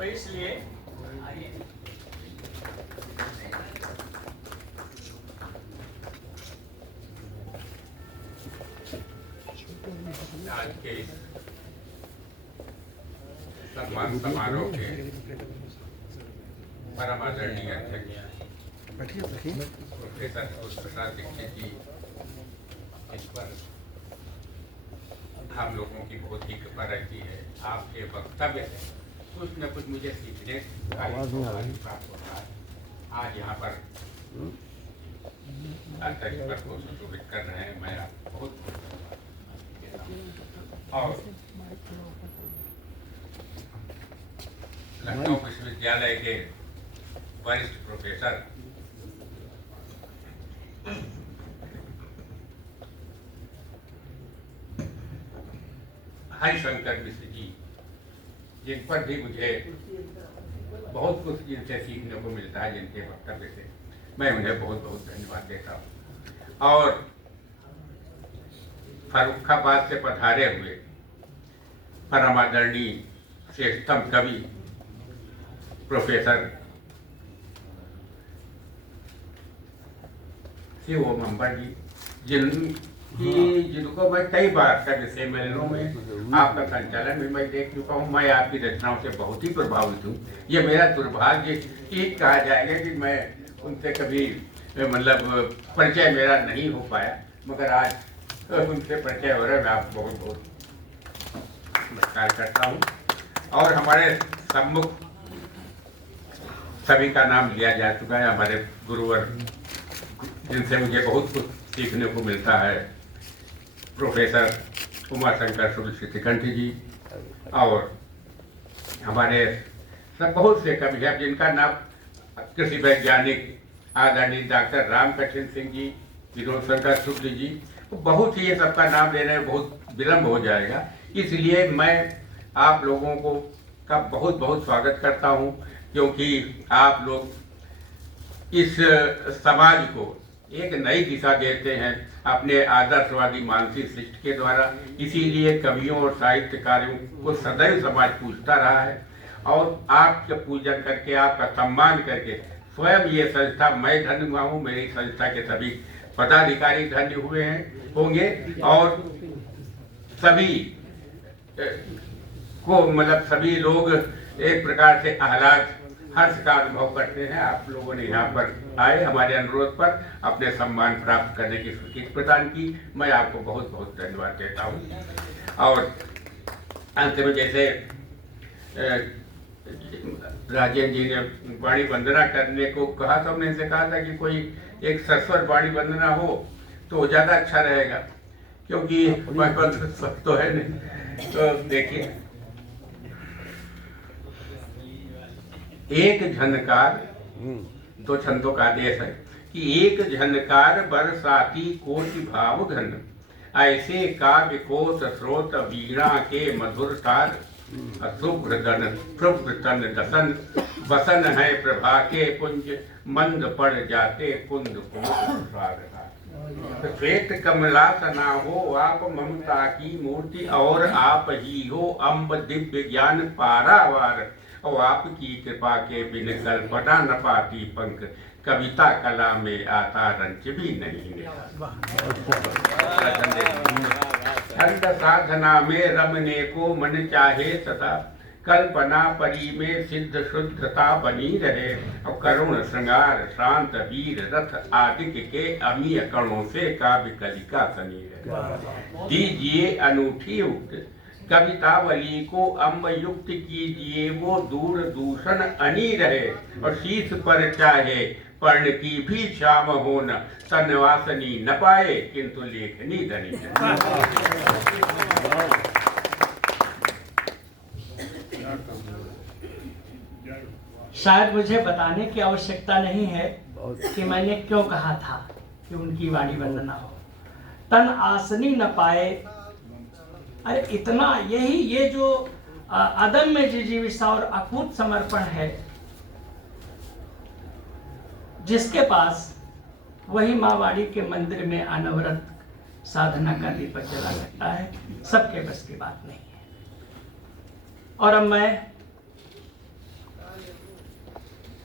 तो इसलिए आज के इस सम्मान समारोह के परम आदरणीय अध्यक्ष प्रोफेसर प्रसाद दीक्षित जी, इस पर हम लोगों की बहुत ही कृपा रहती है। आपके वक्तव्य से कुछ न कुछ मुझे सीखने का प्राप्त होता है। आज यहाँ पर अध्यक्ष पद को सुशोभित कर रहे हैं, मैं आपको बहुत और लखनऊ विश्वविद्यालय के वरिष्ठ प्रोफेसर हरिशंकर मिश्र जी, जिन पर भी मुझे बहुत कुछ जिनसे सीखने को मिलता है, जिनके वक्तव्य से, मैं उन्हें बहुत बहुत धन्यवाद देता हूँ। और फर्रुखाबाद से पधारे हुए परम आदरणीय श्रेष्ठतम कवि प्रोफेसर शिव मंबर जी, जिनको मैं कई बार कवि सम्मेलनों में, आपका संचालन में मैं देख चुका हूँ। मैं आपकी रचनाओं से बहुत ही प्रभावित हूँ। ये मेरा दुर्भाग्य ये कहा जाएगा कि मैं उनसे कभी मतलब परिचय मेरा नहीं हो पाया, मगर आज उनसे परिचय हो रहा है। मैं आपको बहुत बहुत नमस्कार करता हूँ। और हमारे सम्मुख सभी का नाम लिया जा चुका है। हमारे गुरुवर, जिनसे मुझे बहुत कुछ सीखने को मिलता है, प्रोफेसर उमाशंकर शुक्लशेखर जी, और हमारे सब बहुत से कवि हैं जिनका नाम कृषि वैज्ञानिक आदरणीय डॉक्टर रामकृष्ण सिंह जी, विनोद शंकर शुक्ल जी, बहुत ही, ये सबका नाम लेने में बहुत विलम्ब हो जाएगा। इसलिए मैं आप लोगों को का बहुत बहुत स्वागत करता हूं, क्योंकि आप लोग इस समाज को एक नई दिशा देते हैं अपने आदर्शवादी मानसिक शिष्ट के द्वारा। इसीलिए कवियों और साहित्यकारों को सदैव समाज पूछता रहा है, और आपका पूजन करके, आपका सम्मान करके स्वयं ये संस्था, मैं धन्य हुआ हूँ, मेरी संस्था के सभी पदाधिकारी धन्य हुए होंगे, और सभी को मतलब सभी लोग एक प्रकार से आह्लाद, हर्ष का अनुभव करते हैं। आप लोगों ने यहाँ पर आए, हमारे अनुरोध पर अपने सम्मान प्राप्त करने की स्वीकृति प्रदान की। मैं आपको बहुत बहुत धन्यवाद देता हूँ। और अंत में जैसे राजेंद्र जी ने वाणी वंदना करने को कहा, तो हमने इनसे कहा था कि कोई एक सस्वर वाणी वंदना हो तो ज़्यादा अच्छा रहेगा, क्योंकि हमारे पास सब तो है नहीं। तो देखिए, एक झनकार, दो छंदों का आदेश है कि एक झनकार बरसाती कोटि भाव घन, ऐसे काव्य कोश स्रोत वीणा के मधुर तार, शुभ्र दन शुभ्र तन दसन, बसन है प्रभा के पुंज, मंद पड़ जाते कुंद कुंद। श्वेत कमलासना हो आप ममता की मूर्ति, और आप ही हो अम्ब दिव्य ज्ञान पारावार, और आपकी कृपा के बिन कल्पना न पाती पंख, कविता कला में आता रंच भी नहीं। छंद साधना में रमने को मन चाहे सदा, कल्पना परी में सिद्ध शुद्धता बनी रहे, और करुण श्रृंगार शांत वीर रथ आदित्य के अमीय कणों से काव्य कलिका सनी रहे। दीजिए अनूठी उक्त कवितावली को अम्ब युक्त कीजिए, वो दूर दूषण अनी रहे, और शीश पर चाहे पर्ण की भी श्याम हो न, तनवासनी न पाए किंतु लेखनी धनी। शायद मुझे बताने की आवश्यकता नहीं है कि मैंने क्यों कहा था कि उनकी वाणी वंदना हो। तन आसनी न पाए, अरे इतना, यही ये जो अदम्य जिजीविषा और अकूत समर्पण है जिसके पास, वही माँ वाणी के मंदिर में अनवरत साधना का दीपक जला सकता है। सबके बस की बात नहीं है। और अब मैं